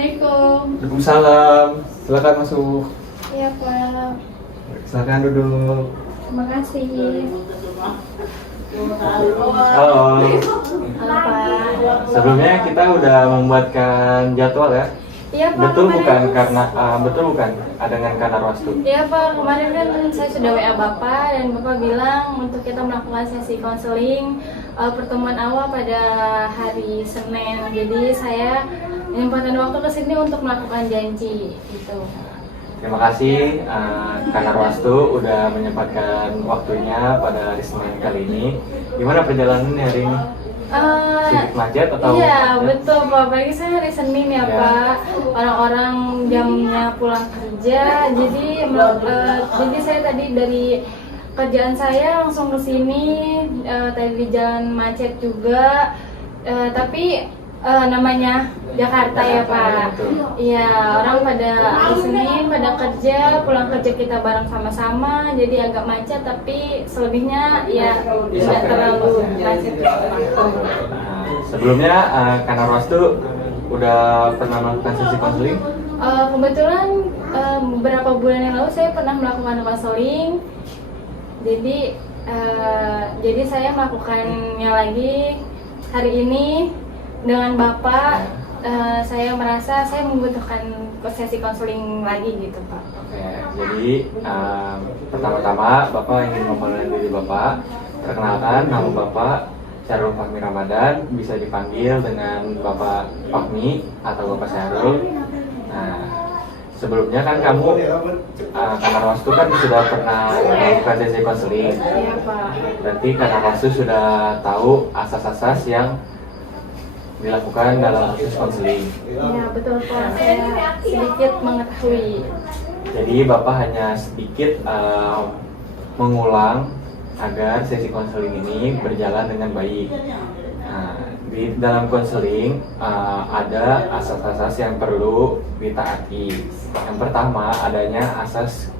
Assalamualaikum. Waalaikumsalam. Silakan masuk. Iya Pak. Silakan duduk. Terima kasih. Halo. Halo Pak. Sebelumnya kita udah membuatkan jadwal ya. Iya Pak. Betul bukan kemarin- dengan Kanarwastu. Iya Pak, kemarin kan saya sudah WA Bapak dan Bapak bilang untuk kita melakukan sesi konseling pertemuan awal pada hari Senin. Jadi saya menyempatkan waktu ke sini untuk melakukan janji gitu. Terima kasih Kanarwastu udah menyempatkan waktunya pada hari Senin kali ini. Gimana perjalanannya hari ini? Sedikit macet atau iya macet? betul Pak, apalagi saya hari Senin ya Ya. Pak, orang-orang jamnya pulang kerja, jadi saya tadi dari kerjaan saya langsung ke sini, tadi di jalan macet juga, tapi namanya Jakarta ya Pak. Iya, orang pada hari Senin pada kerja, pulang kerja kita bareng sama-sama, jadi agak macet tapi selebihnya ya tidak terlalu macet. Nah, sebelumnya Kanarwastu udah pernah melakukan sesi konseling? Kebetulan beberapa bulan yang lalu saya pernah melakukan konseling, jadi saya melakukannya lagi hari ini dengan Bapak. Saya merasa saya membutuhkan sesi konseling lagi gitu Pak. Oke, jadi pertama-tama Bapak ingin memperkenalkan diri Bapak. Perkenalkan, nama Bapak Syahrul Fahmi Ramadan, bisa dipanggil dengan Bapak Fahmi atau Bapak Syahrul. Nah, sebelumnya kan kamu Kanarwastu kan sudah pernah melakukan sesi konseling. Iya Pak. Berarti Kanarwastu sudah tahu asas-asas yang dilakukan dalam proses konseling. Iya betul Pak, saya sedikit mengetahui. Jadi Bapak hanya sedikit mengulang agar sesi konseling ini berjalan dengan baik. Nah, di dalam konseling ada asas-asas yang perlu ditaati. Yang pertama adanya asas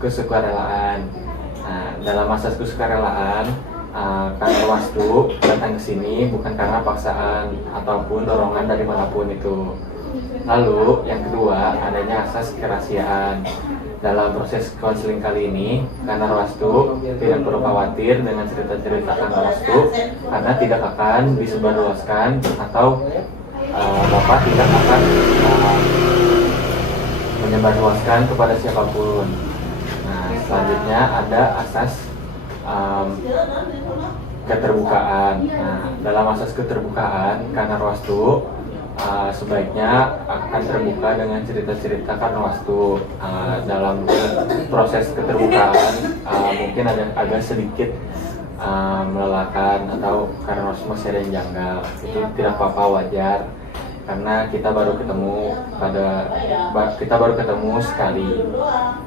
kesukarelaan. Nah, dalam asas kesukarelaan Kanarwastu datang ke sini bukan karena paksaan ataupun dorongan dari manapun itu. Lalu yang kedua adanya asas kerahasiaan. Dalam proses konseling kali ini Kanarwastu tidak perlu khawatir dengan cerita-cerita Kanarwastu karena tidak akan disebarluaskan atau Bapak tidak akan menyebarluaskan kepada siapapun. Nah, selanjutnya ada asas keterbukaan. Nah, dalam asas keterbukaan Kanarwastu sebaiknya akan terbuka dengan cerita-cerita Kanarwastu. Dalam proses keterbukaan mungkin agak sedikit melelahkan atau Kanarwastu masih ada yang janggal. Itu tidak apa-apa, wajar karena kita baru ketemu sekali.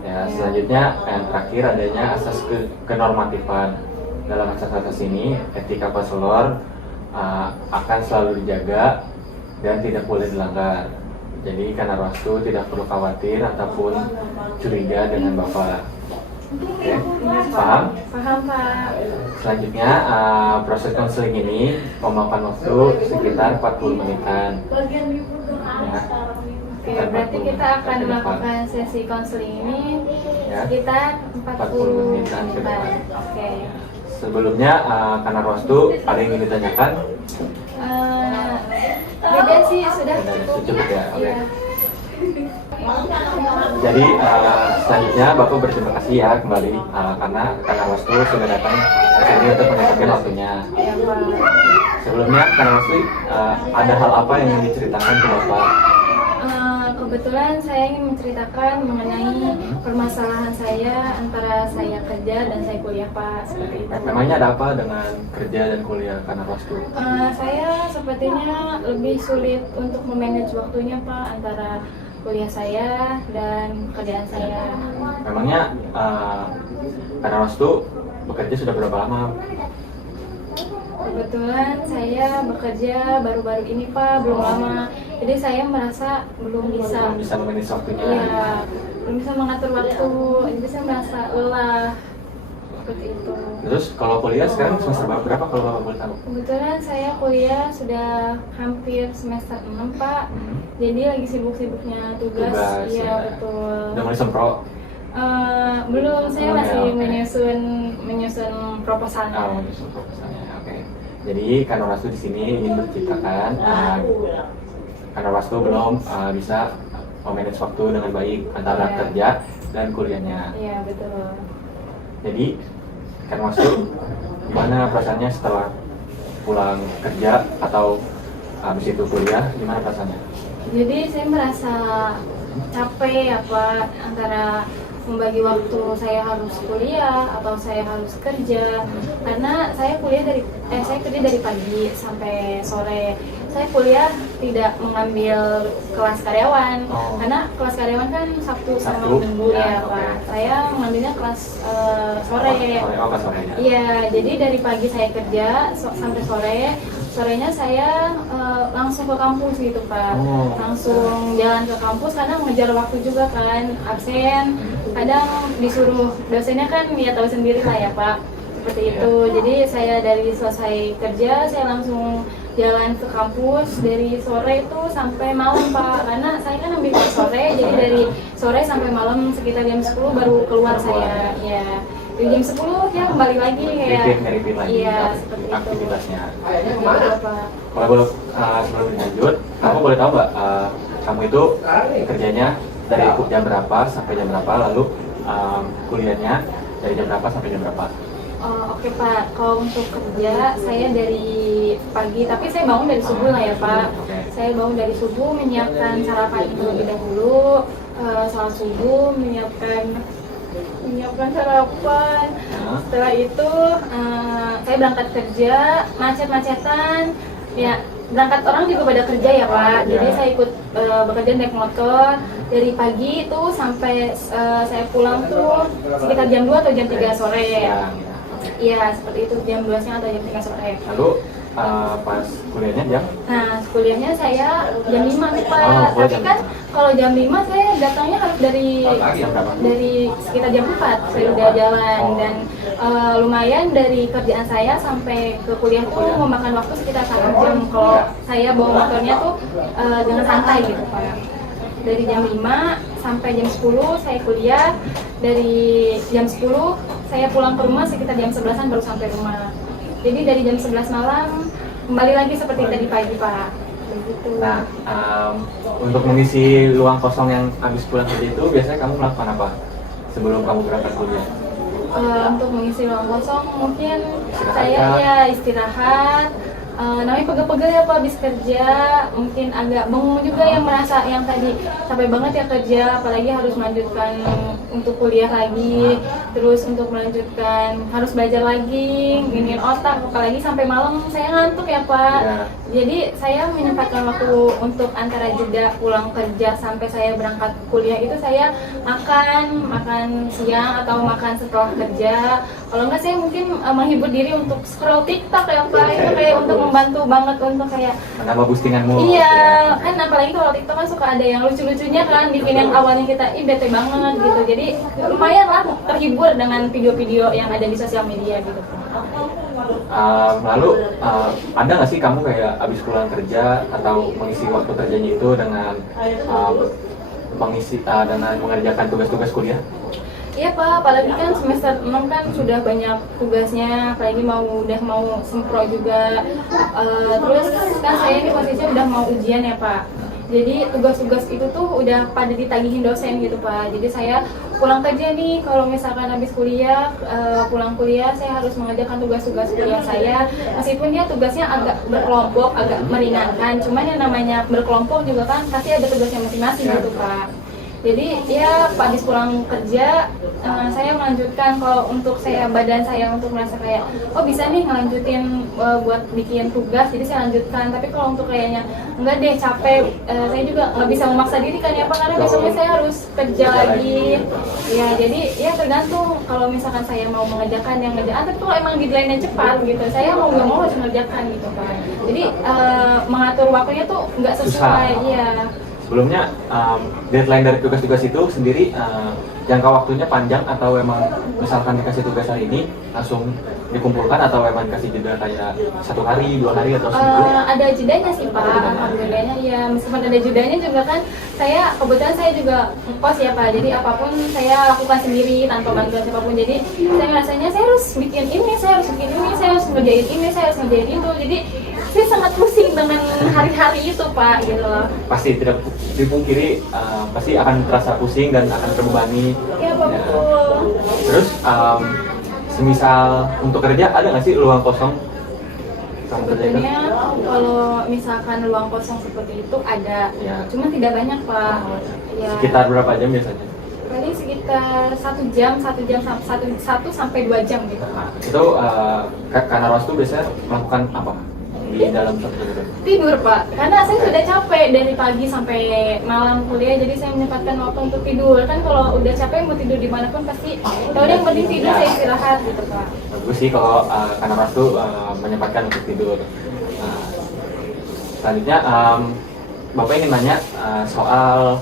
Ya, selanjutnya yang terakhir adanya asas kenormatifan. Dalam asas-asas ini etika konselor akan selalu dijaga dan tidak boleh dilanggar. Jadi Kanarwastu tidak perlu khawatir ataupun curiga dengan Bapak. Oke, paham? Paham Pak. Selanjutnya proses konseling ini memakan waktu sekitar 40 menitan. Ya. Oke, berarti kita akan melakukan sesi konseling ini Ya. sekitar 40 menitan ke depan. Oke. Sebelumnya Kanarwastu ada yang ingin ditanyakan? Beda sih, sudah Sudah cukup. cukup ya, oke. Iya. Jadi selanjutnya Bapak berterima kasih ya kembali karena Kanarwastu sudah datang ke sini untuk menyempatkan waktunya. Iya Pak. Sebelumnya Kanarwastu ada hal apa yang ingin diceritakan ke Bapak? Kebetulan saya ingin menceritakan mengenai permasalahan saya antara saya kerja dan saya kuliah Pak, seperti itu. Memangnya ada apa dengan kerja dan kuliah Kanarwastu? Saya sepertinya lebih sulit untuk memanage waktunya Pak antara kuliah saya dan pekerjaan saya. Memangnya Kanarwastu bekerja sudah berapa lama? Kebetulan saya bekerja baru-baru ini Pak, belum lama. Jadi saya merasa belum bisa Memanage waktunya? Iya, belum bisa mengatur waktu. Jadi saya merasa lelah. seperti itu. Terus kalau kuliah sekarang semester berapa kalau Bapak boleh tahu? Kebetulan saya kuliah sudah hampir semester 6 Pak. Jadi lagi sibuk-sibuknya tugas. Tugas, Iya ya. betul. Udah mulai sempro? Belum, saya Belum ya, masih oke. menyusun proposalnya. Menyusun proposalnya, oke. Jadi Kanwarastu di sini ingin menciptakan Kanwarastu belum bisa memanage waktu dengan baik antara Iya. kerja dan kuliahnya. Iya betul. Jadi Kanwarastu gimana perasaannya setelah pulang kerja atau habis itu kuliah, gimana perasaannya? Jadi saya merasa capek ya Pak, antara membagi waktu saya harus kuliah atau saya harus kerja, karena saya kerja dari pagi sampai sore. Saya kuliah tidak mengambil kelas karyawan, Oh. karena kelas karyawan kan Sabtu sama Sabtu, Minggu ya, ya Pak. oke. Saya mengambilnya kelas sore. Oh, pas sorenya. Iya, jadi dari pagi saya kerja sampai sore. Sorenya saya langsung ke kampus gitu Pak. Oh. Langsung jalan ke kampus karena mengejar waktu juga kan, absen. Kadang disuruh dosennya kan ya tahu sendiri lah ya Pak. Seperti itu. Jadi saya dari selesai kerja saya langsung jalan ke kampus dari sore itu sampai malam Pak. Karena saya kan ambil sore, jadi dari sore sampai malam sekitar jam 10 baru keluar saya. Ya. Di jam 10 ya kembali lagi kayak Repeat lagi iya, seperti itu. aktivitasnya. Gitu, Pak. Kalau boleh sebelum lanjut, kamu boleh tahu nggak kamu itu kerjanya dari jam berapa sampai jam berapa, lalu kuliahnya dari jam berapa sampai jam berapa? Oke Pak, kalau untuk kerja saya dari pagi, tapi saya bangun dari subuh lah ya Pak. Oke. Saya bangun dari subuh, menyiapkan sarapan terlebih dahulu, salat subuh, menyiapkan sarapan. Setelah itu saya berangkat kerja, macet-macetan. Ya, berangkat orang juga pada kerja ya Pak. Jadi saya ikut bekerja naik motor dari pagi itu sampai saya pulang tuh sekitar jam 2 atau jam 3 sore. Ya. Iya, seperti itu, jam 2 siang atau jam 3 sore. Lalu pas kuliahnya jam? Nah, kuliahnya saya jam 5 nih Pak. Oh, Tapi jam kan 5. kalau jam 5 saya datangnya harus Jam berapa? dari sekitar jam 4 saya udah jalan. Oh. Dan lumayan dari kerjaan saya sampai ke kuliah tuh memakan waktu sekitar 1 jam kalau saya bawa motornya tuh dengan santai gitu Pak. Dari jam 5 sampai jam 10 saya kuliah. Dari jam 10 saya pulang ke rumah sekitar jam 11-an baru sampai rumah. Jadi dari jam 11 malam kembali lagi seperti tadi pagi Pak. Begitu. Nah, untuk mengisi luang kosong yang habis pulang kerja itu biasanya kamu melakukan apa sebelum kamu berangkat kuliah? Untuk mengisi ruang kosong mungkin Istirahat saya kah? ya istirahat. Namanya pegel-pegel ya Pak habis kerja, mungkin agak bengong juga yang merasa yang tadi capek banget ya kerja, apalagi harus melanjutkan untuk kuliah lagi, terus untuk melanjutkan harus belajar lagi, nginin otak, apalagi sampai malam saya ngantuk ya Pak. Ya. Jadi saya menyempatkan waktu untuk antara jeda pulang kerja sampai saya berangkat kuliah itu saya makan siang atau makan setelah kerja. Kalau enggak saya mungkin menghibur diri untuk scroll TikTok ya Pak. Itu kayak untuk membantu banget untuk kayak Menambah boostinganmu. iya, kan apalagi kalau TikTok kan suka ada yang lucu-lucunya kan, bikin yang awalnya kita bete banget gitu. Jadi lumayan lah terhibur dengan video-video yang ada di sosial media gitu. Lalu ada nggak sih kamu kayak abis pulang kerja atau mengisi waktu kerjanya itu dengan dengan mengerjakan tugas-tugas kuliah? Iya Pak, apalagi kan semester 6 kan sudah banyak tugasnya, apalagi udah mau sempro juga. Terus kan saya ini posisinya udah mau ujian ya Pak. Jadi tugas-tugas itu tuh udah pada ditagihin dosen gitu Pak. Jadi saya pulang kerja nih, kalau misalkan habis kuliah, pulang kuliah saya harus mengerjakan tugas-tugas kuliah saya. Meskipun dia tugasnya agak berkelompok, agak meringankan, cuman yang namanya berkelompok juga kan pasti ada tugasnya masing-masing gitu Pak. Jadi ya Pak habis pulang kerja saya melanjutkan, kalau untuk badan saya untuk merasa kayak oh bisa nih ngelanjutin buat bikin tugas, jadi saya lanjutkan. Tapi kalau untuk kayaknya enggak deh capek, saya juga nggak bisa memaksa diri kan ya Pak, karena besoknya saya harus kerja lagi. Ya jadi ya tergantung, kalau misalkan saya mau mengerjakan yang ngerjakan, tapi kalau emang deadline-nya cepat gitu, saya mau nggak mau harus mengerjakan gitu Pak. Jadi mengatur waktunya tuh nggak sesuai. Iya. sebelumnya deadline dari tugas-tugas itu sendiri jangka waktunya panjang atau emang misalkan dikasih tugas hari ini langsung dikumpulkan atau emang dikasih jeda kayak 1 hari, 2 hari atau seminggu? Ada jedanya sih Pak, alhamdulillahnya ya meskipun ada jedanya juga kan saya kebetulan saya juga ngekos ya Pak, jadi apapun saya lakukan sendiri tanpa bantuan siapapun, jadi saya ngerasanya saya harus bikin ini, saya harus bikin ini, saya harus ngerjain ini, saya harus ngerjain itu, jadi saya sangat pusing dengan hari-hari itu Pak gitu loh. Pasti tidak dipungkiri, pasti akan terasa pusing dan akan terbebani. Iya Pak, betul. Terus semisal untuk kerja ada nggak sih ruang kosong? Sebetulnya kalau misalkan ruang kosong seperti itu ada, Ya. cuma tidak banyak Pak. Ya. Sekitar berapa jam biasanya? Paling sekitar 1 sampai 2 jam gitu Pak. Itu Kanaros tuh biasanya melakukan apa di dalam satu hari? Tidur Pak, karena saya sudah capek dari pagi sampai malam kuliah, jadi saya menyempatkan waktu untuk tidur. Kan kalau udah capek mau tidur dimanapun pasti, kalau yang penting tidur saya istirahat gitu Pak. Bagus sih kalau Kanaros tuh menyempatkan untuk tidur. Selanjutnya Bapak ingin nanya soal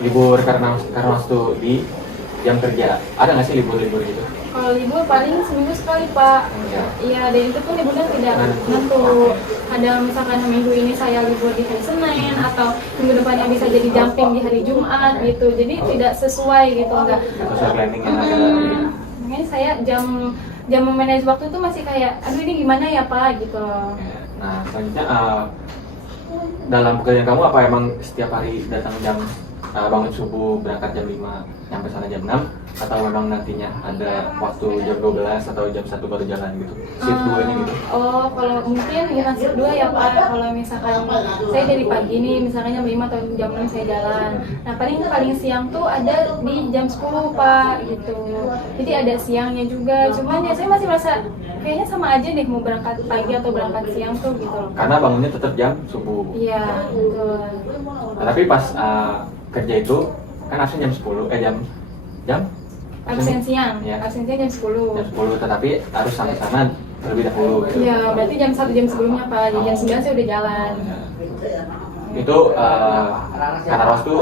libur karena tuh di jam kerja. Ada nggak sih libur-libur gitu? Kalau libur paling seminggu sekali Pak. Ya. Iya, dan itu pun liburnya tidak menentu. Ada misalkan minggu ini saya libur di hari Senin atau minggu depannya bisa jadi jumping di hari Jumat gitu. Jadi tidak sesuai gitu enggak. Social planning yang ada. Makanya saya jam memanage waktu itu masih kayak aduh ini gimana ya Pak gitu loh. Nah, selanjutnya dalam pekerjaan kamu apa emang setiap hari datang jam bangun subuh berangkat jam 5 sampai sana jam 6 atau memang nantinya ada waktu jam 12 atau jam 1 baru jalan gitu? Shift 2 nya gitu. Oh, kalau mungkin bukan shift 2 ya Pak. Kalau misalkan saya dari pagi nih, misalkan jam 5 atau jam 6 saya jalan. Nah, paling siang tuh ada di jam 10 Pak gitu. Jadi ada siangnya juga. Cuman ya saya masih merasa kayaknya sama aja deh mau berangkat pagi atau berangkat siang tuh gitu loh. Karena bangunnya tetap jam subuh. Iya, betul. Nah, tapi pas kerja itu kan absen jam 10 jam Absen siang, Ya. absensinya jam 10. jam 10 tetapi harus sampai sana terlebih dahulu gitu. Iya, berarti jam 1 jam sebelumnya Pak. Jadi jam 9 saya udah jalan. Itu Kanaros tuh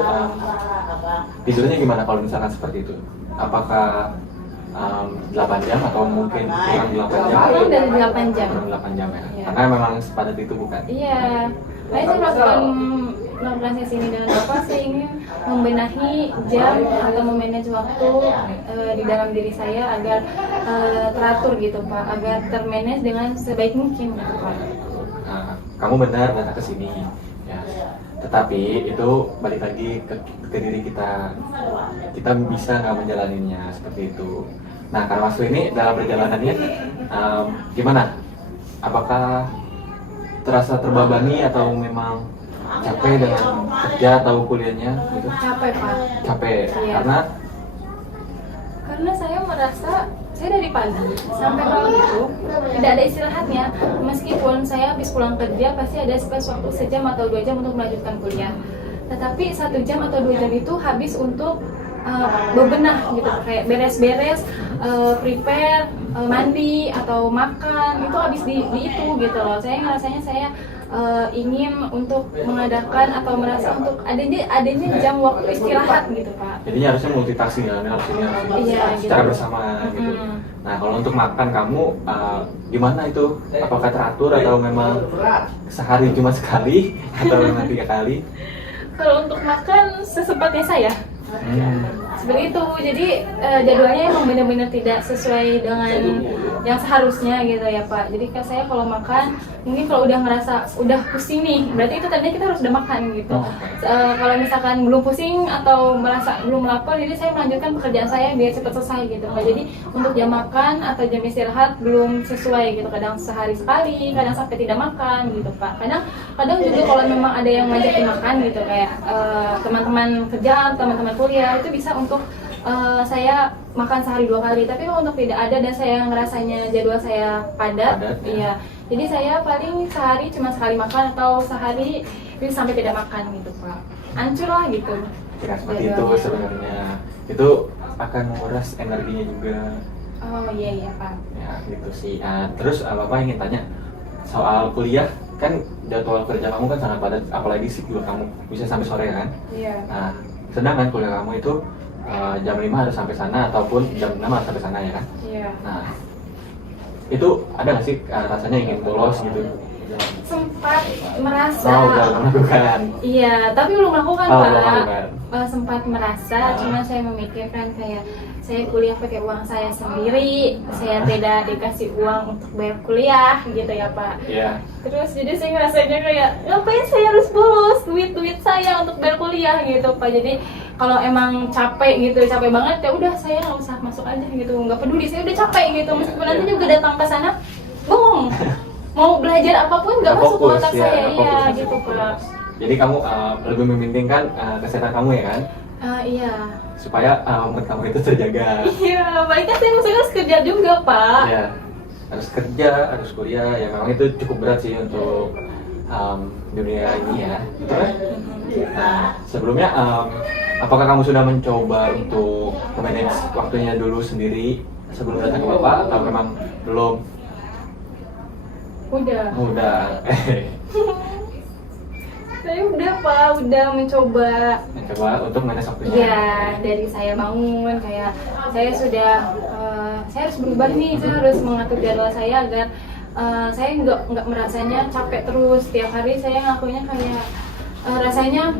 tidurnya gimana kalau misalkan seperti itu? Apakah 8 jam atau mungkin kurang 8 jam? Kurang dari 8 jam. Kurang 8 jam ya? Iya. Karena memang sepadat itu bukan? Iya, saya melakukan sesi ini dengan Bapak, saya ingin membenahi jam atau memanage waktu di dalam diri saya agar teratur gitu Pak, agar termanage dengan sebaik mungkin gitu Pak. Nah, kamu benar datang ke sini ya. Tetapi itu balik lagi ke diri kita bisa nggak menjalaninya seperti itu. Nah, karena waktu ini dalam perjalanannya gimana? Apakah terasa terbebani atau memang capek dengan kerja atau kuliahnya gitu? Capek Pak. Capek Iya. Karena saya merasa saya dari pagi sampai malam itu tidak ada istirahatnya. Meskipun saya habis pulang kerja pasti ada space waktu sejam atau 2 jam untuk melanjutkan kuliah. Tetapi 1 jam atau 2 jam itu habis untuk bebenah gitu, kayak beres-beres, prepare, mandi atau makan, itu habis di itu gitu loh. Saya ngerasanya saya ingin untuk mengadakan atau merasa untuk adanya jam waktu istirahat gitu Pak. Jadinya harusnya multitasking ya, harus ini Iya, secara gitu. bersama gitu. Nah, kalau untuk makan kamu gimana itu? Apakah teratur atau memang sehari cuma sekali atau memang 3 kali? Kalau untuk makan sesempatnya saya. Seperti itu, jadi jadwalnya emang benar-benar tidak sesuai dengan yang seharusnya gitu ya Pak. Jadi saya kalau makan, mungkin kalau udah ngerasa udah pusing nih, berarti itu tandanya kita harus udah makan gitu. Kalau misalkan belum pusing atau merasa belum lapar, jadi saya melanjutkan pekerjaan saya biar cepat selesai gitu Pak. Jadi untuk jam makan atau jam istirahat belum sesuai gitu. Kadang sehari sekali, kadang sampai tidak makan gitu Pak. Kadang juga kalau memang ada yang ngajakin makan gitu, kayak teman-teman kerjaan, teman-teman kuliah, itu bisa untuk saya makan sehari 2 kali. Tapi kalau untuk tidak ada dan saya ngerasanya jadwal saya padat, iya. Jadi saya paling sehari cuma sekali makan atau sehari bisa sampai tidak makan gitu Pak. Hancur lah gitu. Ya, seperti itu sebenarnya. Itu akan menguras energinya juga. Oh iya Pak. Ya gitu sih. Terus Bapak ingin tanya soal kuliah kan jadwal kerja kamu kan sangat padat, apalagi shift kamu bisa sampai sore kan. Iya. Nah, sedangkan kuliah kamu itu jam 5 harus sampai sana ataupun jam 6 harus sampai sana ya kan. Iya. Nah, itu ada nggak sih rasanya ingin bolos gitu? Sempat merasa. Oh, udah melakukan. Iya, tapi belum melakukan Oh, Pak. belum melakukan. Sempat merasa, cuma saya memikirkan kayak saya kuliah pakai uang saya sendiri, saya tidak dikasih uang untuk bayar kuliah gitu ya Pak. Iya. Terus jadi saya ngerasanya kayak ngapain saya harus bolos duit saya untuk bayar kuliah gitu Pak. Jadi kalau emang capek gitu, capek banget ya udah saya nggak usah masuk aja gitu, nggak peduli saya udah capek gitu. Meskipun nanti juga datang ke sana, bohong. Mau belajar apapun nggak masuk ke Fokus, otak ya, saya, fokus, iya masih gitu fokus. Pak. Jadi kamu lebih mementingkan kesehatan kamu ya kan, Iya. supaya mood kamu itu terjaga. Iya, baik kan saya masih harus kerja juga Pak. Ya, harus kerja, harus kuliah, ya memang itu cukup berat sih untuk dunia ini ya, gitu kan? Nah, sebelumnya apakah kamu sudah mencoba untuk manage waktunya dulu sendiri sebelum datang ke bapak atau memang belum? Udah. Udah. Saya udah Pak, udah mencoba. Mencoba untuk manage waktunya. Ya, dari saya bangun kayak saya sudah saya harus berubah nih, saya harus mengatur jadwal saya agar saya nggak merasanya capek terus tiap hari. Saya ngakunya kayak rasanya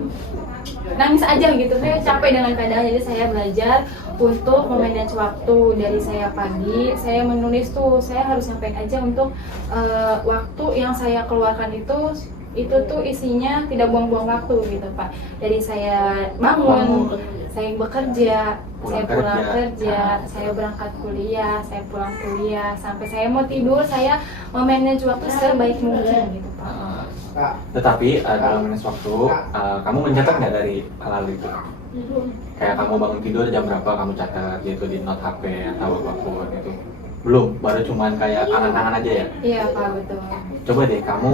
nangis aja gitu, saya capek dengan keadaan. Jadi saya belajar untuk memanage waktu. Dari saya pagi saya menulis tuh saya harus ngapain aja untuk waktu yang saya keluarkan itu tuh isinya tidak buang-buang waktu gitu Pak. Dari saya bangun, saya bekerja, saya pulang kerja, saya berangkat kuliah, saya pulang kuliah, sampai saya mau tidur saya memanage waktu sebaik mungkin gitu Pak. Tetapi dalam manage waktu, kamu mencatat nggak dari hal itu? Kayak kamu bangun tidur jam berapa kamu catat gitu di note HP atau apapun itu? Belum, baru cuman kayak angan-angan aja ya? Iya Pak, betul. Coba deh kamu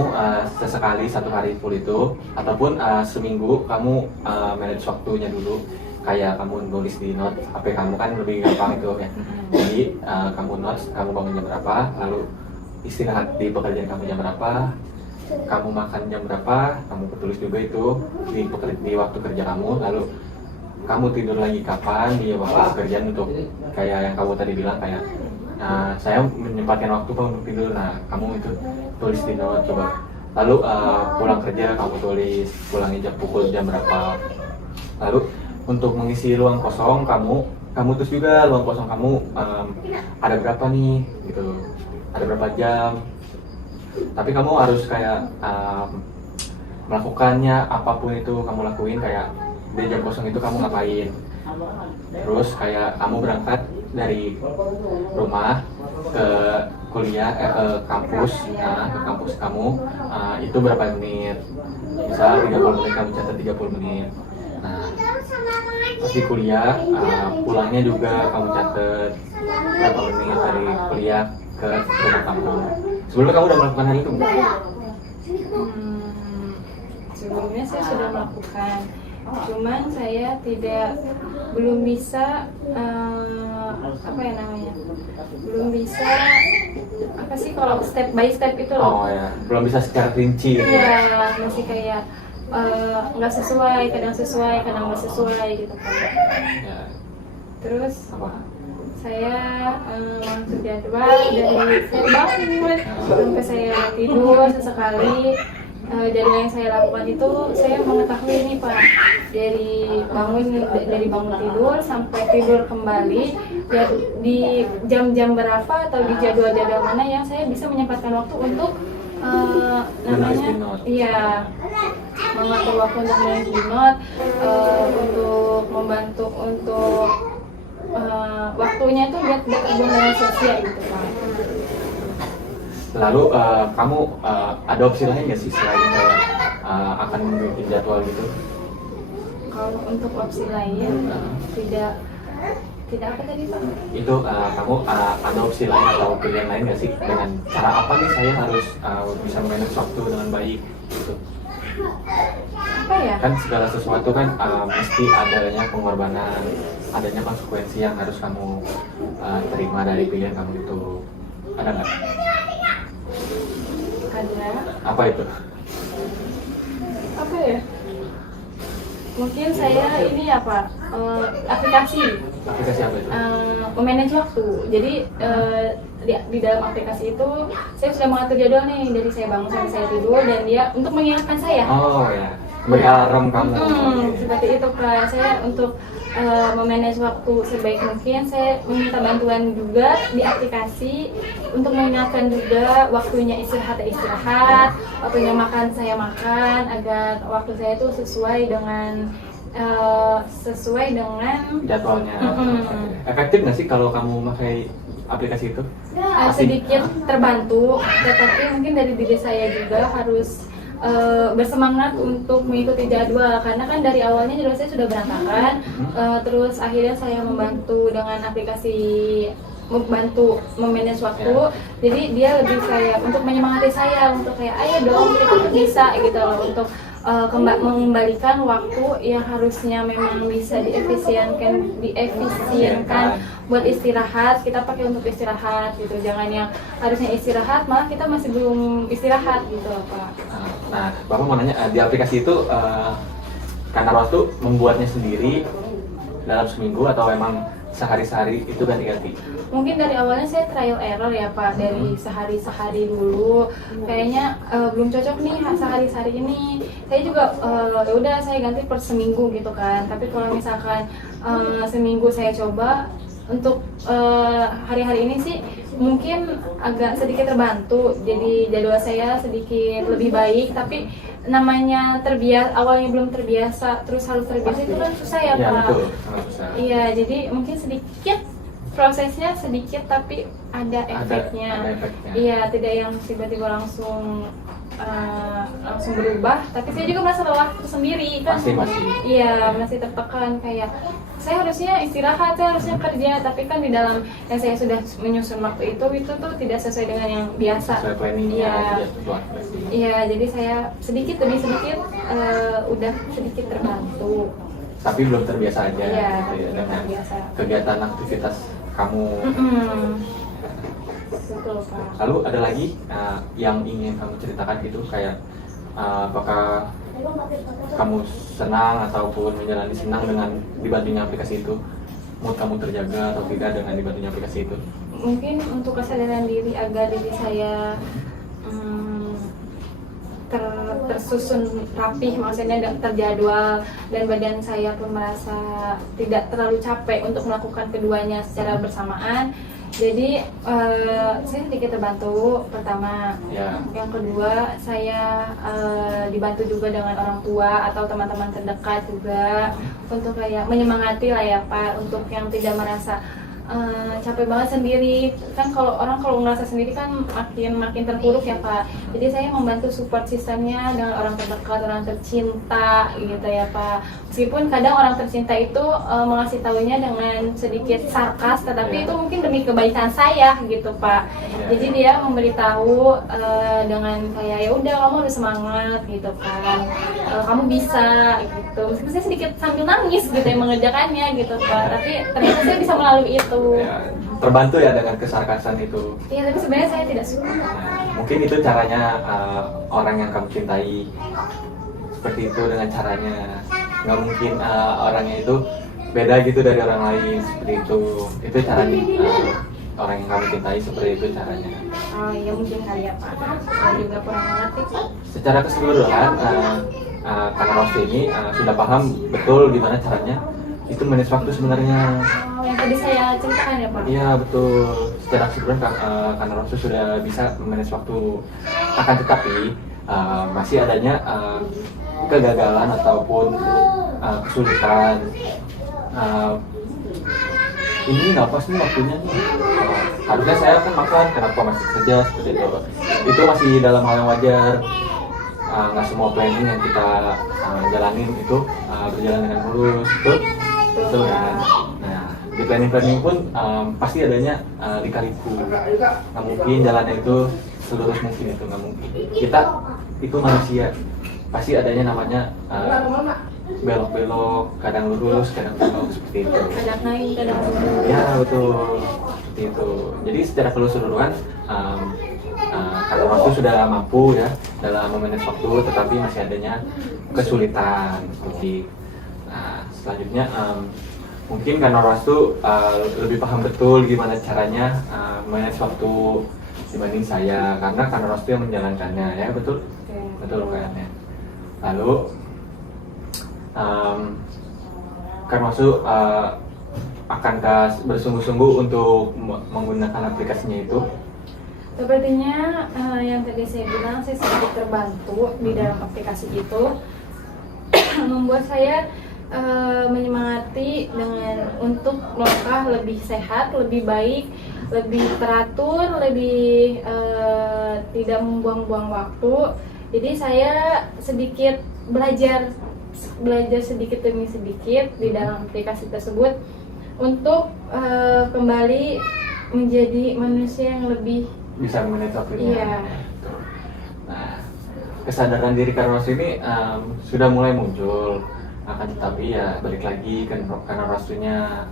sesekali satu hari full itu, ataupun seminggu kamu manage waktunya dulu. Kayak kamu nulis di note HP kamu kan lebih gampang itu ya. Jadi kamu notes, kamu bangun jam berapa, lalu istirahat di pekerjaan kamu jam berapa, kamu makan jam berapa, kamu tulis juga itu di waktu kerja kamu, lalu kamu tidur lagi kapan di waktu pekerjaan untuk kayak yang kamu tadi bilang kayak saya menyempatkan waktu Pak untuk tidur. Nah, kamu itu tulis di note coba. Lalu pulang kerja kamu tulis pulangnya pukul jam berapa. Lalu untuk mengisi ruang kosong kamu tulis juga ruang kosong kamu ada berapa nih gitu. Ada berapa jam. Tapi kamu harus kayak melakukannya apapun itu kamu lakuin, kayak di jam kosong itu kamu ngapain. Terus kayak kamu berangkat dari rumah ke kuliah ke kampus, ke kampus kamu itu berapa menit? Misal 30 menit, kamu catat 30 menit. Nah, pasti kuliah pulangnya juga kamu catat berapa menit dari kuliah ke rumah kamu. Sebelumnya kamu udah melakukan hal itu enggak? Sebelumnya saya sudah melakukan, cuman saya belum bisa apa ya namanya, belum bisa apa sih kalau step by step itu loh. Oh ya, belum bisa secara rinci gitu. Iya, masih kayak nggak sesuai, kadang sesuai, kadang nggak sesuai gitu kan. Ya. Terus Apa? saya langsung jadwal dari saya bangun sampai saya tidur sesekali. Dari yang saya lakukan itu saya mengetahui nih Pak, dari bangun tidur sampai tidur kembali ya, di jam-jam berapa atau di jadwal-jadwal mana yang saya bisa menyempatkan waktu untuk namanya iya mengatur waktu untuk menulis di note, untuk membantu untuk waktunya itu biar tidak terbuang dengan sia-sia gitu Pak. Lalu kamu ada opsi lain nggak sih selain kayak akan bikin jadwal gitu? Kalau untuk opsi lain tidak apa tadi Pak? Itu kamu ada opsi lain atau pilihan lain nggak sih, dengan cara apa nih saya harus bisa manage waktu dengan baik gitu? Apa ya? Kan segala sesuatu kan mesti adanya pengorbanan, adanya konsekuensi yang harus kamu terima dari pilihan kamu itu. Ada nggak? Ada Ya. Apa itu? Apa ya? Mungkin saya ini apa? Aplikasi. Aplikasi apa itu? Memanage waktu. Jadi di dalam aplikasi itu saya sudah mengatur jadwal nih dari saya bangun sampai saya tidur, dan dia untuk mengingatkan saya. Oh ya, beri alarm kamu. Seperti itu Kak. Saya untuk memanage waktu sebaik mungkin, saya meminta bantuan juga di aplikasi untuk mengingatkan juga waktunya istirahat ya istirahat, waktunya makan saya makan, agar waktu saya itu sesuai dengan Jadwalnya. Efektif nggak sih kalau kamu pakai aplikasi itu? Sedikit terbantu, tetapi mungkin dari diri saya juga harus bersemangat untuk mengikuti jadwal, karena kan dari awalnya jadwal saya sudah berantakan. Terus akhirnya saya membantu dengan aplikasi, membantu memanage waktu. Jadi dia lebih kayak untuk menyemangati saya untuk kayak ayo dong kita tuh bisa gitu loh, untuk mengembalikan waktu yang harusnya memang bisa diefisienkan buat istirahat, kita pakai untuk istirahat gitu. Jangan yang harusnya istirahat malah kita masih belum istirahat gitu Pak. Nah, Bapak mau nanya, di aplikasi itu Kanaros tuh membuatnya sendiri dalam seminggu atau emang sehari-sehari itu ganti-ganti? Mungkin dari awalnya saya trial error ya Pak, dari sehari-sehari dulu kayaknya belum cocok nih sehari-hari ini. Saya juga ya udah saya ganti per seminggu gitu kan. Tapi kalau misalkan seminggu saya coba untuk hari-hari ini sih mungkin agak sedikit terbantu. Jadi jadwal saya sedikit lebih baik, tapi namanya terbiasa, awalnya belum terbiasa terus harus terbiasa itu kan susah ya Pak. Betul, sangat susah. Iya, jadi mungkin sedikit prosesnya sedikit tapi ada efeknya. Ada efeknya. Iya, tidak yang tiba-tiba langsung berubah, tapi saya juga merasa lelah sendiri kan. Masih. Iya, masih tertekan kayak saya harusnya istirahat, saya harusnya kerja, tapi kan di dalam yang saya sudah menyusun waktu itu tuh tidak sesuai dengan yang biasa. Sesuai planningnya. Iya. Planning. Iya, jadi saya sedikit demi sedikit udah sedikit terbantu. Tapi belum terbiasa aja Iya, gitu ya, belum dengan terbiasa. kegiatan aktivitas kamu. Betul Pak. Lalu ada lagi yang ingin kamu ceritakan gitu, kayak apakah kamu senang ataupun menjalani senang dengan dibantunya aplikasi itu? Mood kamu terjaga atau tidak dengan dibantunya aplikasi itu? Mungkin untuk kesadaran diri agar diri saya tersusun rapih, maksudnya terjadwal, dan badan saya pun merasa tidak terlalu capek untuk melakukan keduanya secara bersamaan. Jadi saya sedikit terbantu pertama. Yang kedua saya dibantu juga dengan orang tua atau teman-teman terdekat juga untuk kayak menyemangati lah ya Pak, untuk yang tidak merasa capek banget sendiri. Kan kalau merasa sendiri kan makin terpuruk ya Pak. Jadi saya membantu support sistemnya dengan orang terdekat, orang tercinta gitu ya Pak. Meskipun kadang orang tercinta itu mengasih taunya dengan sedikit sarkas, tetapi itu mungkin demi kebaikan saya gitu Pak. Jadi dia memberitahu dengan kayak ya udah kamu harus semangat gitu kan, kamu bisa gitu. Meskipun saya sedikit sambil nangis gitu ya mengerjakannya gitu Pak, tapi ternyata saya bisa melalui itu. Ya, terbantu ya dengan kesarkasan itu. Iya, tapi sebenarnya saya tidak suka. Mungkin itu caranya orang yang kamu cintai, seperti itu dengan caranya. Nggak mungkin orangnya itu beda gitu dari orang lain, seperti itu. Itu caranya orang yang kamu cintai, seperti itu caranya. Oh iya, mungkin kali ya Pak. Saya juga kurang mengerti Pak. Secara keseluruhan, Kak Rosti ini sudah paham betul gimana caranya itu manage waktu sebenarnya. Oh, yang tadi saya ceritakan ya Pak? Iya betul. Secara keseluruhan Kak Rosti sudah bisa manage waktu. Akan tetapi masih adanya kegagalan ataupun kesulitan. Ini nggak pas nih waktunya nih. Harusnya saya kan makan, kenapa masih kerja seperti itu. Itu masih dalam hal yang wajar. Nggak semua planning yang kita jalanin itu berjalan dengan mulus, betul kan? Nah, di planning pun pasti adanya lika-liku. Nggak mungkin jalannya itu selurus mungkin, itu nggak mungkin. Kita itu manusia, pasti adanya namanya belok-belok, kadang lurus, kadang belok, seperti itu. Kadang naik, kadang turun. Ya betul, seperti itu. Jadi secara keseluruhan karena waktu sudah mampu ya dalam memanage waktu, tetapi masih adanya kesulitan seperti. Nah, selanjutnya mungkin karena Wastu lebih paham betul gimana caranya manage waktu dibanding saya, karena Wastu yang menjalankannya ya, betul? Betul kan ya. Lalu Wastu akankah bersungguh-sungguh untuk menggunakan aplikasinya itu? Sepertinya yang tadi saya bilang, saya sedikit terbantu di dalam aplikasi itu. Membuat saya menyemangati dengan untuk melangkah lebih sehat, lebih baik, lebih teratur, lebih tidak membuang-buang waktu. Jadi saya sedikit belajar sedikit demi sedikit di dalam aplikasi tersebut untuk kembali menjadi manusia yang lebih bisa memanage waktunya. Iya. Nah, kesadaran diri Wastu ini sudah mulai muncul, akan tetapi ya balik lagi karena Wastunya,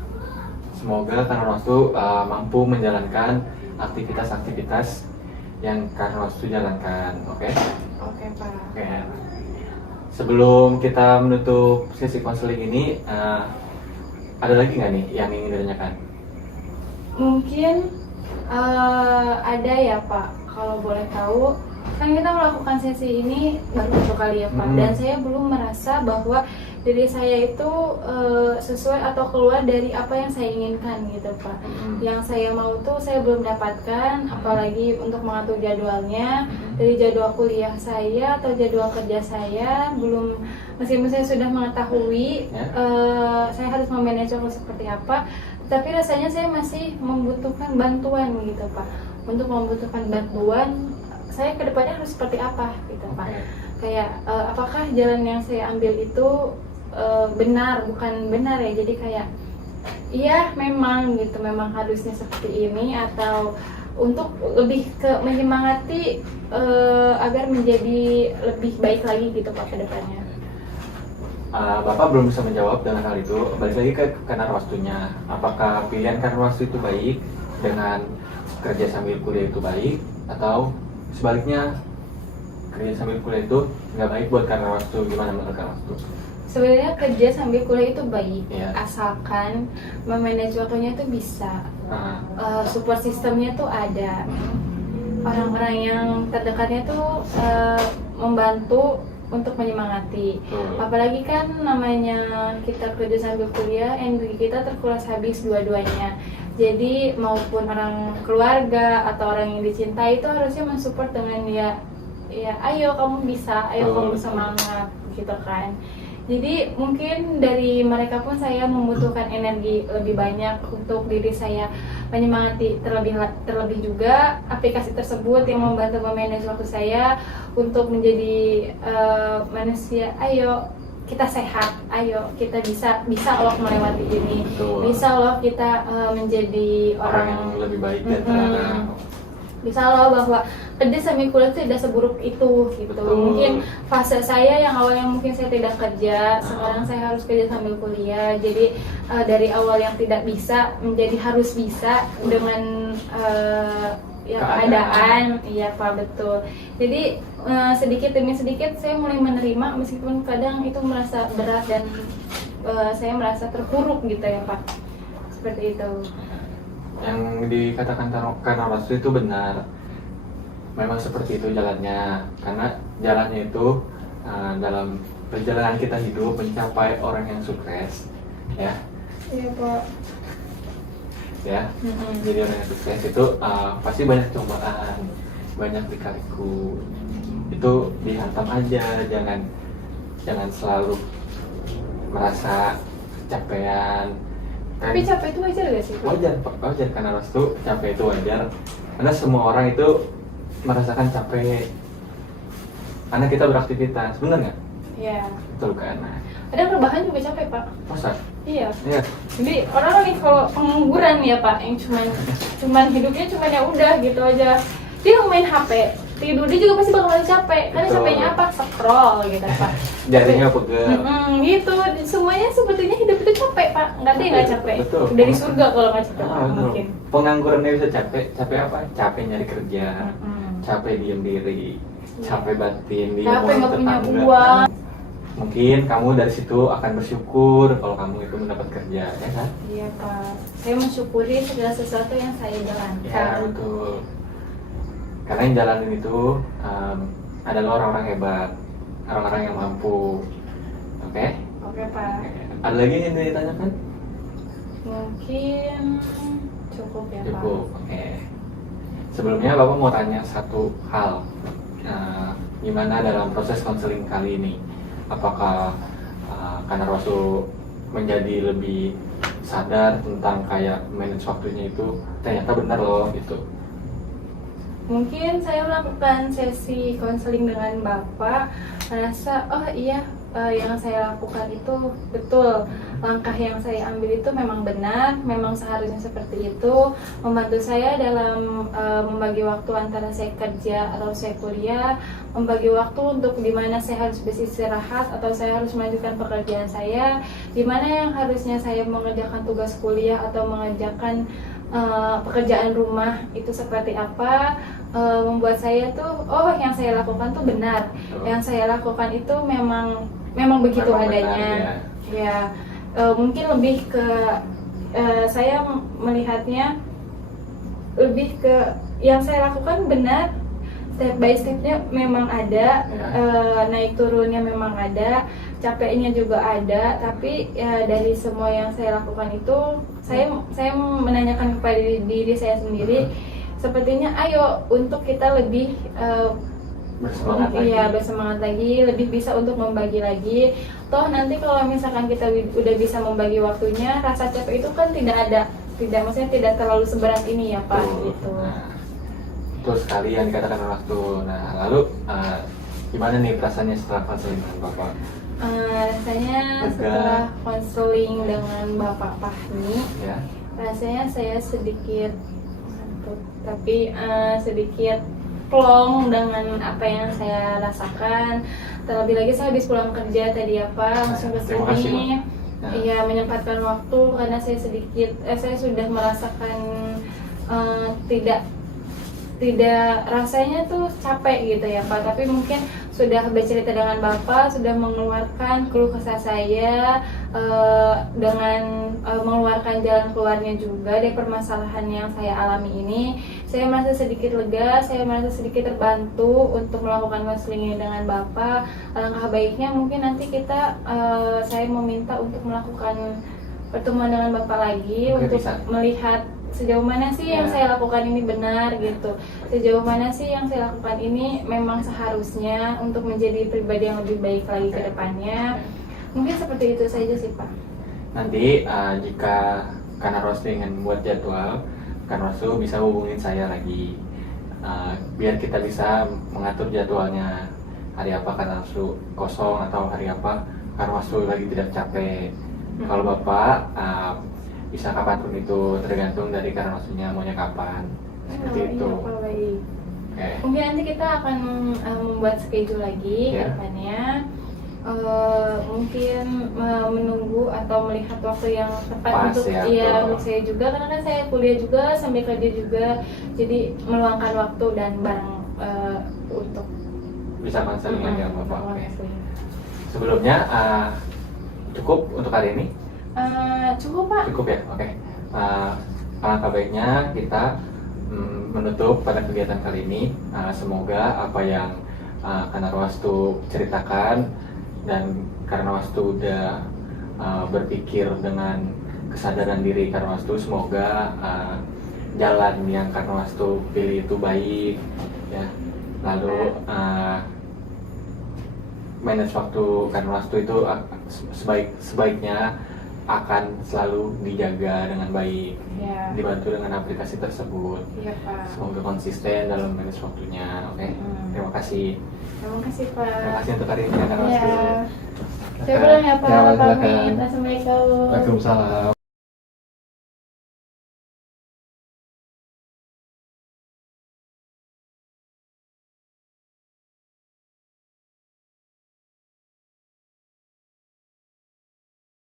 semoga Wastu mampu menjalankan aktivitas-aktivitas yang Wastu jalankan. Oke? Oke, Pak. Oke. Sebelum kita menutup sesi konseling ini, ada lagi nggak nih yang ingin ditanyakan? Mungkin ada ya Pak, kalau boleh tahu. Kan kita melakukan sesi ini baru 1 kali ya Pak, dan saya belum merasa bahwa diri saya itu sesuai atau keluar dari apa yang saya inginkan gitu Pak. Yang saya mau tuh saya belum dapatkan, apalagi untuk mengatur jadwalnya. Dari jadwal kuliah saya atau jadwal kerja saya belum, meskipun saya sudah mengetahui saya harus memanage waktu seperti apa, tapi rasanya saya masih membutuhkan bantuan gitu Pak. Untuk membutuhkan bantuan, saya kedepannya harus seperti apa gitu Pak. Kayak apakah jalan yang saya ambil itu benar, bukan benar ya, jadi kayak iya memang gitu, memang harusnya seperti ini, atau untuk lebih ke menyemangati agar menjadi lebih baik lagi gitu Pak kedepannya. Bapak belum bisa menjawab dengan hal itu. Balik lagi ke Wastunya, apakah pilihan Wastu itu baik dengan kerja sambil kuliah itu baik, atau sebaliknya kerja sambil kuliah itu nggak baik buat Wastu? Gimana menurut Wastu? Sebenarnya kerja sambil kuliah itu baik, asalkan memanage waktunya itu bisa, support sistemnya tuh ada, orang-orang yang terdekatnya tuh membantu untuk menyemangati. Apalagi kan namanya kita kerja sambil kuliah, energi kita terkuras habis dua-duanya. Jadi maupun orang keluarga atau orang yang dicintai itu harusnya mensupport dengan ya ayo kamu bisa, ayo kamu semangat gitu kan. Jadi mungkin dari mereka pun saya membutuhkan energi lebih banyak untuk diri saya menyemangati, terlebih juga aplikasi tersebut yang membantu memanage waktu saya untuk menjadi manusia. Ayo kita sehat, ayo kita bisa loh melewati ini. Betul. Bisa loh kita menjadi orang yang lebih baik dan terang. Bisa loh bahwa kerja sambil kuliah itu tidak seburuk itu gitu. Betul. Mungkin fase saya yang awalnya mungkin saya tidak kerja, sekarang saya harus kerja sambil kuliah. Jadi dari awal yang tidak bisa menjadi harus bisa dengan keadaan. Iya Pak, betul. Jadi sedikit demi sedikit saya mulai menerima, meskipun kadang itu merasa berat dan saya merasa terpuruk gitu ya Pak. Seperti itu. Yang dikatakan Wastu itu benar, memang seperti itu jalannya, karena jalannya itu dalam perjalanan kita hidup mencapai orang yang sukses, ya. Iya Pak. Ya, jadi orang yang sukses itu pasti banyak cobaan, banyak lika-liku. Itu dihantam aja, jangan selalu merasa kecapean. Tapi capek itu wajar gak sih? Wajar karena Wastu capek itu wajar, karena semua orang itu merasakan capek karena kita beraktivitas, benar nggak? Iya. Betul kan? Ada rebahan juga capek Pak. Masa? Iya. Iya. Jadi orang nih kalau pengangguran ya Pak, yang cuman hidupnya cuman ya udah gitu aja, dia main HP, tidur dia juga pasti bakal capek. Karena capeknya apa? Scroll gitu Pak. Jarinya pegel. Gitu. Semuanya sebetulnya hidup itu capek Pak. Nggak ada yang nggak capek. Betul. Dari surga kalau nggak capek. Mungkin. Penganggurannya bisa capek apa? Capek nyari kerja. capek diem diri, capek batin di Capek omongan nggak punya tetangga. uang. Mungkin kamu dari situ akan bersyukur kalau kamu itu mendapat kerja, ya kan? Iya Pak, saya mensyukuri segala sesuatu yang saya Ya jalankan. betul. Karena yang jalanin itu adalah orang-orang hebat, orang-orang yang mampu. Oke? Oke Pak, Ada lagi yang ingin ditanyakan? mungkin cukup ya Pak. Cukup. Oke. Sebelumnya Bapak mau tanya satu hal. Gimana dalam proses konseling kali ini? Apakah karena Rasul menjadi lebih sadar tentang kayak manage waktunya itu ternyata benar loh gitu. Mungkin saya melakukan sesi konseling dengan Bapak, merasa oh iya yang saya lakukan itu betul, langkah yang saya ambil itu memang benar, memang seharusnya seperti itu, membantu saya dalam membagi waktu antara saya kerja atau saya kuliah, membagi waktu untuk dimana saya harus beristirahat atau saya harus melanjutkan pekerjaan saya, dimana yang harusnya saya mengerjakan tugas kuliah atau mengerjakan pekerjaan rumah itu seperti apa, membuat saya tuh oh yang saya lakukan tuh benar, yang saya lakukan itu memang begitu Memang adanya. benar, Ya, mungkin lebih ke saya melihatnya lebih ke yang saya lakukan benar, step by stepnya memang ada, naik turunnya memang ada, capeknya juga ada, tapi ya dari semua yang saya lakukan itu saya menanyakan kepada diri saya sendiri, sepertinya ayo untuk kita lebih Bersemangat lagi. iya bersemangat lagi, lebih bisa untuk membagi lagi. Toh nanti kalau misalkan kita udah bisa membagi waktunya, rasa capek itu kan maksudnya tidak terlalu seberat ini ya Pak gitu. Nah, betul sekali yang dikatakan waktu. Nah, lalu gimana nih perasaannya setelah konseling dengan Bapak? Rasanya Lega. setelah konseling dengan Bapak Fahmi, Ya. rasanya saya sedikit ngantuk, tapi sedikit plong dengan apa yang saya rasakan. Terlebih lagi saya habis pulang kerja tadi ya Pak, langsung ke Terima kasih, sini. Nah. Iya, menyempatkan waktu karena saya sudah merasakan tidak rasanya tuh capek gitu ya Pak, tapi mungkin sudah bercerita dengan Bapak, sudah mengeluarkan keluh kesah saya, dengan mengeluarkan jalan keluarnya juga dari permasalahan yang saya alami ini. Saya merasa sedikit lega, saya merasa sedikit terbantu untuk melakukan konseling ini dengan Bapak. Alangkah baiknya mungkin nanti saya meminta untuk melakukan pertemuan dengan Bapak lagi. Oke, untuk bisa. melihat sejauh mana sih yang Ya. saya lakukan ini benar gitu, sejauh mana sih yang saya lakukan ini memang seharusnya untuk menjadi pribadi yang lebih baik lagi ke depannya. Mungkin seperti itu saja sih Pak. Nanti jika karena Rosli ingin membuat jadwal, kan Rasul bisa hubungin saya lagi, biar kita bisa mengatur jadwalnya hari apa karena Rasul kosong atau hari apa karena Rasul lagi tidak capek. Kalau Bapak bisa kapanpun itu, tergantung dari karena Rasulnya maunya kapan, seperti itu. Iya Pak, baik. Oke. Mungkin nanti kita akan membuat schedule lagi ke Ya. depannya. Mungkin menunggu atau melihat waktu yang tepat Pas, untuk ya, untuk saya juga, karena kan saya kuliah juga sambil kerja juga, jadi meluangkan waktu dan bareng untuk Bisa konseling lagi sama Bapak. Oke. konseling. Sebelumnya cukup untuk hari ini. Cukup Pak. Cukup ya, oke. Alangkah baiknya kita menutup pada kegiatan kali ini. Semoga apa yang Karena Wastu ceritakan dan Karena Wastu udah berpikir dengan kesadaran diri Karena Wastu, semoga jalan yang Karena Wastu pilih itu baik, ya. Lalu manage waktu Karena Wastu itu sebaiknya akan selalu dijaga dengan baik, Ya. dibantu dengan aplikasi tersebut. Iya Pak. Semoga konsisten dalam manage waktunya. Oke. Terima kasih. Terima kasih Pak. Terima kasih untuk hari ini Karena Ya. Wastu. Saya pulang ya Pak. Ya, silakan. Pamit. Assalamualaikum. Waalaikumsalam.